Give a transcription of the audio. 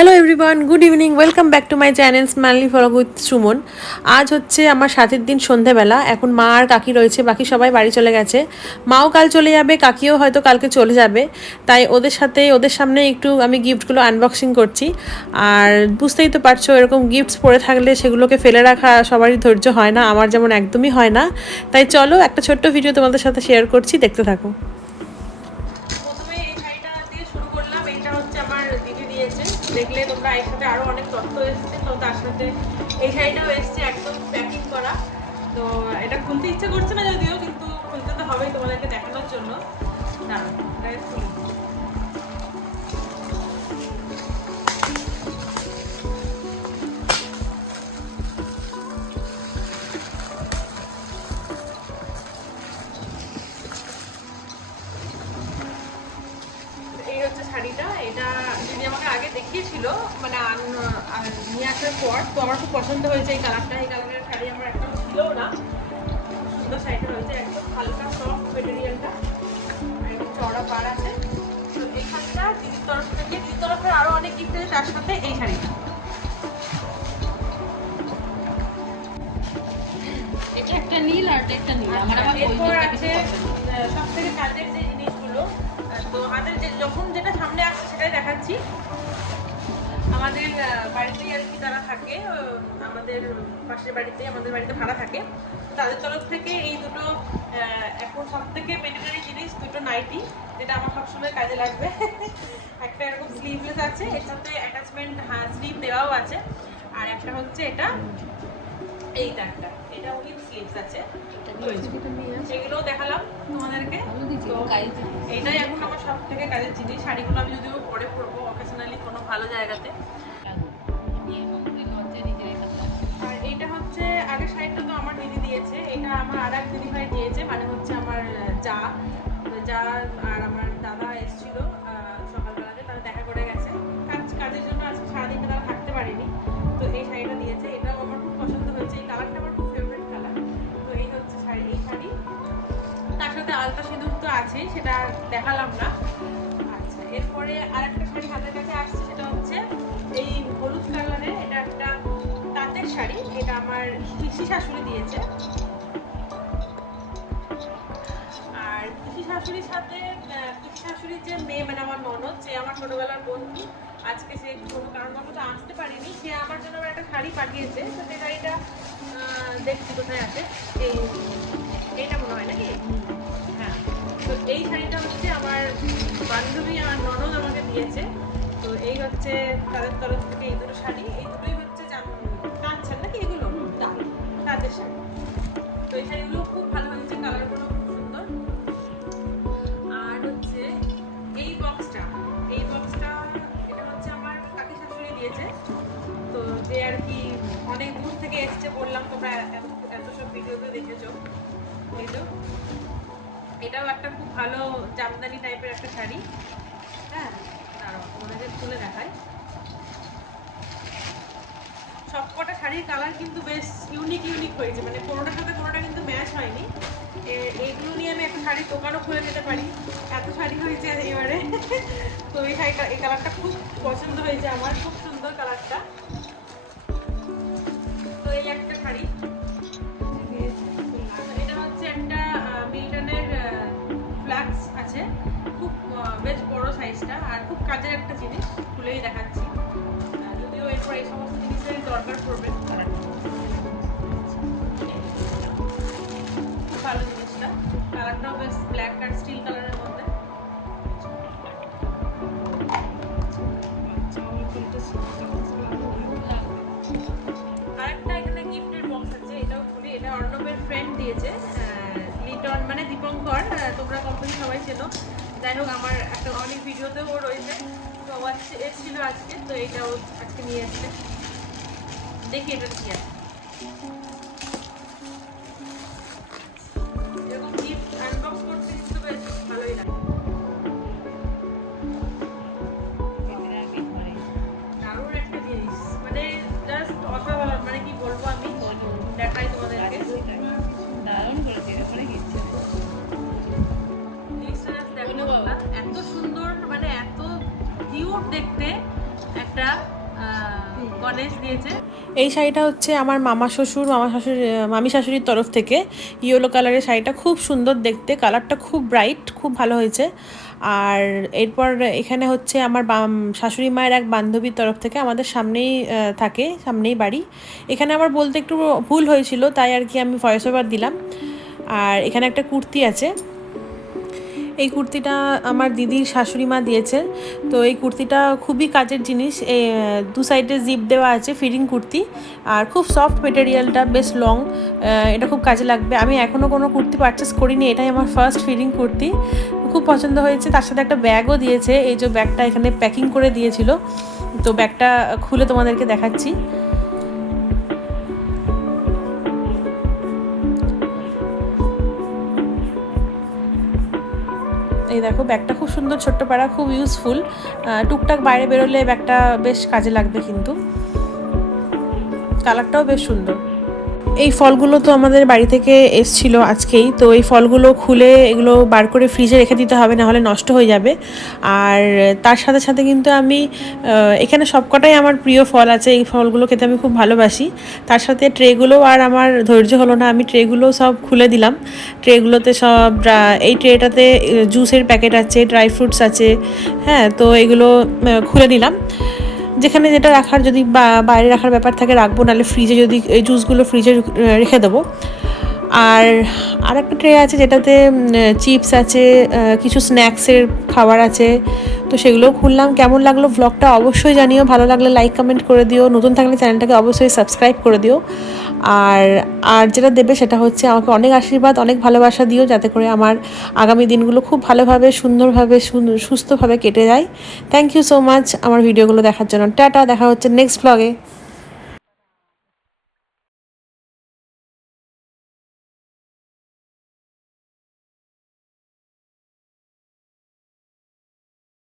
Hello everyone good evening welcome back to my channel smiley ফলক with Suman আজ হচ্ছে আমার সাতের দিন সন্ধেবেলা, এখন মা আর কাকি রয়েছে, বাকি সবাই বাড়ি চলে গেছে। মাও কাল চলে যাবে, কাকিও হয়তো কালকে চলে যাবে, তাই ওদের সাথে, ওদের সামনে একটু আমি গিফটগুলো আনবক্সিং করছি। আর বুঝতেই তো পারছ, এরকম গিফটস পড়ে থাকলে সেগুলোকে ফেলে রাখা সবারই ধৈর্য হয় না, আমার যেমন একদমই হয় না। তাই চলো একটা ছোট্ট ভিডিও তোমাদের সাথে শেয়ার করছি, দেখতে থাকো। দিয়েছে দেখলে তোমরা এর সাথে আরও অনেক তথ্য এসেছে। তো তার সাথে এই শাড়িটাও এসছে, একদম প্যাকিং করা। তো এটা খুলতে ইচ্ছে করছে না যদিও, কিন্তু খুলতে তো হবেই তোমাদেরকে দেখানোর জন্য। না এটা খুলি। শাড়িটা এটা দিদি আমাকে আগে দেখিয়েছিল মানে নিয়ে আসার পর তো আমার খুব পছন্দ হয়েছে এই কালারটা। এই কালারের শাড়ি আমার একটা ছিল না সুন্দর শাড়িটা রয়েছে একদম হালকা সফট মেটেরিয়ালটা চওড়া পার আছে। তো শাড়িটা দিদির তরফ থেকে দিদির তরফে আরও অনেক গিফট আছে তার সাথে এই শাড়িটা। এটা একটা নীল আর একটা নীল আমার আবার এরপর আছে সব থেকে কাজের যে আহ, তো হাতের যে যখন যেটা সামনে আসছে সেটাই দেখাচ্ছি। আমাদের বাড়িতেই আর কি যারা থাকে আমাদের পাশের বাড়িতে, আমাদের বাড়িতে ভাড়া থাকে। তাদের তরফ থেকে এই দুটো এখন সব থেকে মেডিটারি জিনিস, দুটো নাইটি যেটা আমার সবসময় কাজে লাগবে। একটা এরকম স্লিভলেস আছে, এর সাথে অ্যাটাচমেন্ট স্লিভ দেওয়াও আছে। আর একটা হচ্ছে এটা একটা এটা উইথ আছে। এগুলোও দেখালাম তোমাদেরকে। এটাই এখন আমার সব থেকে কাজের জিনিস। শাড়িগুলো আমি যদিও পরে পরবো অকেশনালি কোনো ভালো জায়গাতে। আর এটা হচ্ছে আগের শাড়িটা তো আমার দিদি দিয়েছে। এটা আমার আর এক দিদি ভাই দিয়েছে মানে হচ্ছে আমার যা। যা আর আমার সাথে আলতা সিঁদুর তো আছেই, সেটা দেখালাম না। আচ্ছা এরপরে আরেকটা শাড়ি হাতের কাছে আসছে, সেটা হচ্ছে এই হলুদ কালারের, এটা একটা তাঁতের শাড়ি, এটা আমার পিসি শাশুড়ি দিয়েছে। আর পিসি শাশুড়ির সাথে পিসি শাশুড়ির যে মেয়ে মানে আমার ননদ, সে আমার ছোটবেলার বন্ধু, আজকে সে কোনো কারণবশত আসতে পারেনি, সে আমার জন্য একটা শাড়ি পাঠিয়েছে, তো সেই শাড়িটা দেখছি কোথায় আছে। এই, এইটা মনে হয় নাকি? তো এই শাড়িটা হচ্ছে আমার বান্ধবী আমার ননদ আমাকে দিয়েছে। তো এই হচ্ছে তাদের তরফ থেকে এই দুটো শাড়ি। এই দুটোই হচ্ছে কাঁচছেন নাকি এগুলো? তাঁত। তাঁতের শাড়ি। তো এই শাড়িগুলো খুব ভালো হয়েছে, কালারগুলো খুব সুন্দর। আর হচ্ছে এই বক্সটা এই বক্সটা এটা হচ্ছে আমার কাকি শাশুড়ি দিয়েছে। তো যে আর কি অনেক দূর থেকে এসছে বললাম, তোমরা এত সব ভিডিওতে দেখেছ। এই তো। এটাও একটা খুব ভালো জামদানি টাইপের একটা শাড়ি। হ্যাঁ দাঁড়াও তোমাদের খুলে দেখায় সবকটা শাড়ির কালার কিন্তু বেশ ইউনিক ইউনিক হয়েছে। মানে কোনোটার সাথে কোনোটা কিন্তু ম্যাচ হয়নি। এ- এইগুলো নিয়ে আমি একটা শাড়ির দোকানও খুলে নিতে পারি। এত শাড়ি হয়েছে এবারে। তো এই শাড়িটা, এই কালারটা খুব পছন্দ হয়েছে আমার, খুব সুন্দর কালারটা খুলেই দেখাচ্ছি। যদিও এরপর এই সমস্ত জিনিসের দরকার পড়বে। ভালো জিনিসটা। কালারটাও বেশ ব্ল্যাক আর স্টিল কালারের মধ্যে। আরেকটা এখানে গিফটের বক্স আছে, এটাও খুলি। এটা অর্ণবের ফ্রেন্ড দিয়েছে লিটন মানে দীপঙ্কর তোমরা কোম্পানি সবাই চেনো। যাই হোক, আমার একটা অনেক ভিডিওতেও রয়েছে। আজকে এসেছিল আজকে তো এটাও আজকে নিয়ে এসছে দেখি এটা কি আছে। কিউট দেখতে একটা এই শাড়িটা হচ্ছে আমার মামা শ্বশুর, মামা শাশুড়ি, মামি শাশুড়ির তরফ থেকে। ইয়েলো কালারের শাড়িটা খুব সুন্দর দেখতে কালারটা খুব ব্রাইট খুব ভালো হয়েছে। আর এরপর এখানে হচ্ছে আমার বাম- শাশুড়ি মায়ের এক বান্ধবীর তরফ থেকে আমাদের সামনেই থাকে, সামনেই বাড়ি। এখানে আমার বলতে একটু ভুল হয়েছিল, তাই আর কি আমি ভয়েস ওভার দিলাম। আর এখানে একটা কুর্তি আছে। এই কুর্তিটা আমার দিদির শাশুড়ি মা দিয়েছে তো এই কুর্তিটা খুবই কাজের জিনিস। এই দু সাইডে জিপ দেওয়া আছে ফিটিং কুর্তি। আর খুব সফট মেটেরিয়ালটা বেশ লং এটা খুব কাজে লাগবে। আমি এখনও কোনো কুর্তি পারচেস করিনি, এটাই আমার ফার্স্ট ফিটিং কুর্তি। খুব পছন্দ হয়েছে, তার সাথে একটা ব্যাগও দিয়েছে। এই যে ব্যাগটা এখানে প্যাকিং করে দিয়েছিল। তো ব্যাগটা খুলে তোমাদেরকে দেখাচ্ছি। এই দেখো, ব্যাগটা খুব সুন্দর ছোট্ট পাড়া খুব ইউজফুল টুকটাক বাইরে বেরোলে ব্যাগটা বেশ কাজে লাগবে কিন্তু। কালারটাও বেশ সুন্দর। এই ফলগুলো তো আমাদের বাড়ি থেকে এসছিল আজকেই। তো এই ফলগুলো খুলে এগুলো বার করে ফ্রিজে রেখে দিতে হবে, না হলে নষ্ট হয়ে যাবে। আর তার সাথে সাথে কিন্তু আমি এখানে সবকটাই আমার প্রিয় ফল আছে। এই ফলগুলো খেতে আমি খুব ভালোবাসি। তার সাথে ট্রেগুলো আর আমার ধৈর্য হলো না। আমি ট্রেগুলো সব খুলে দিলাম। ট্রেগুলোতে সব এই ট্রেটাতে জুসের প্যাকেট আছে ড্রাই ফ্রুটস আছে। হ্যাঁ তো এগুলো খুলে নিলাম যেখানে যেটা রাখার যদি বাইরে রাখার ব্যাপার থাকে, রাখব, নাহলে ফ্রিজে যদি, এই জুসগুলো ফ্রিজে রেখে দেবো। আর আর একটা ট্রে আছে যেটাতে চিপস আছে কিছু স্ন্যাক্সের খাবার আছে। তো সেগুলোও খুললাম। কেমন লাগল ভ্লগটা অবশ্যই জানিও। ভালো লাগলে লাইক কমেন্ট করে দিও। নতুন থাকলে চ্যানেলটাকে অবশ্যই সাবস্ক্রাইব করে দিও। আর আর যেটা দেবে সেটা হচ্ছে আমাকে অনেক আশীর্বাদ, অনেক ভালোবাসা দিও যাতে করে আমার আগামী দিনগুলো খুব ভালোভাবে, সুন্দরভাবে, সুন- সুস্থভাবে কেটে যায়। থ্যাংক ইউ সো মাচ আমার ভিডিওগুলো দেখার জন্য। টাটা। দেখা হচ্ছে নেক্সট ব্লগে